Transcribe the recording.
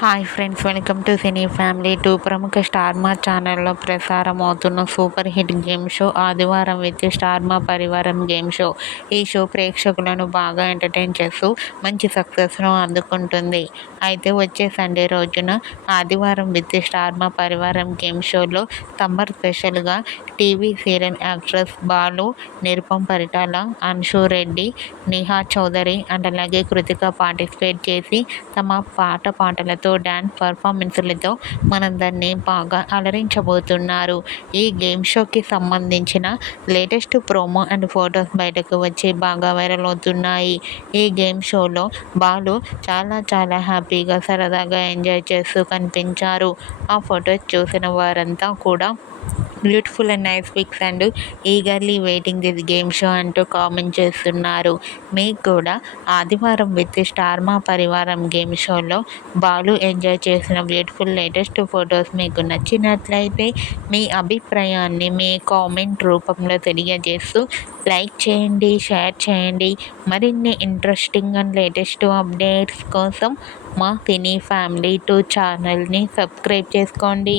Hi friends, welcome to cine family 2. ప్రముఖ star మా ఛానల్లో ప్రసారం అవుతున్న సూపర్ హిట్ గేమ్ షో ఆదివారం విత్ స్టార్ మా పరివారం గేమ్ షో. ఈ షో ప్రేక్షకులను బాగా ఎంటర్టైన్ చేస్తూ మంచి సక్సెస్ను అందుకుంటుంది. అయితే వచ్చే సండే రోజున ఆదివారం విత్ స్టార్ మా పరివారం గేమ్ షోలో సమ్మర్ స్పెషల్గా TV serial actress Balu, Nirupam Paritala, Anshu Reddy, Neha Chowdary and అలాగే కృతిక పార్టిసిపేట్ చేసి తమ పాటలతో డ్యాన్స్ పర్ఫార్మెన్స్లతో మనందరినీ బాగా అలరించబోతున్నారు. ఈ గేమ్ షోకి సంబంధించిన లేటెస్ట్ ప్రోమో అండ్ ఫొటోస్ బయటకు వచ్చి బాగా వైరల్ అవుతున్నాయి. ఈ గేమ్ షోలో బాలు చాలా హ్యాపీగా సరదాగా ఎంజాయ్ చేస్తూ కనిపించారు. ఆ ఫొటోస్ చూసిన వారంతా కూడా beautiful and nice pics and eagerly waiting this game show అంటూ కామెంట్ చేస్తున్నారు. మీకు కూడా ఆదివారం విత్ స్టార్ మా పరివారం గేమ్ షోలో బాలు ఎంజాయ్ చేసిన బ్యూటిఫుల్ లేటెస్ట్ ఫొటోస్ మీకు నచ్చినట్లయితే మీ అభిప్రాయాన్ని మీ కామెంట్ రూపంలో తెలియజేస్తూ లైక్ చేయండి, షేర్ చేయండి. మరిన్ని ఇంట్రెస్టింగ్ అండ్ లేటెస్ట్ అప్డేట్స్ కోసం మా సినీ ఫ్యామిలీ 2 ఛానల్ని సబ్స్క్రైబ్ చేసుకోండి.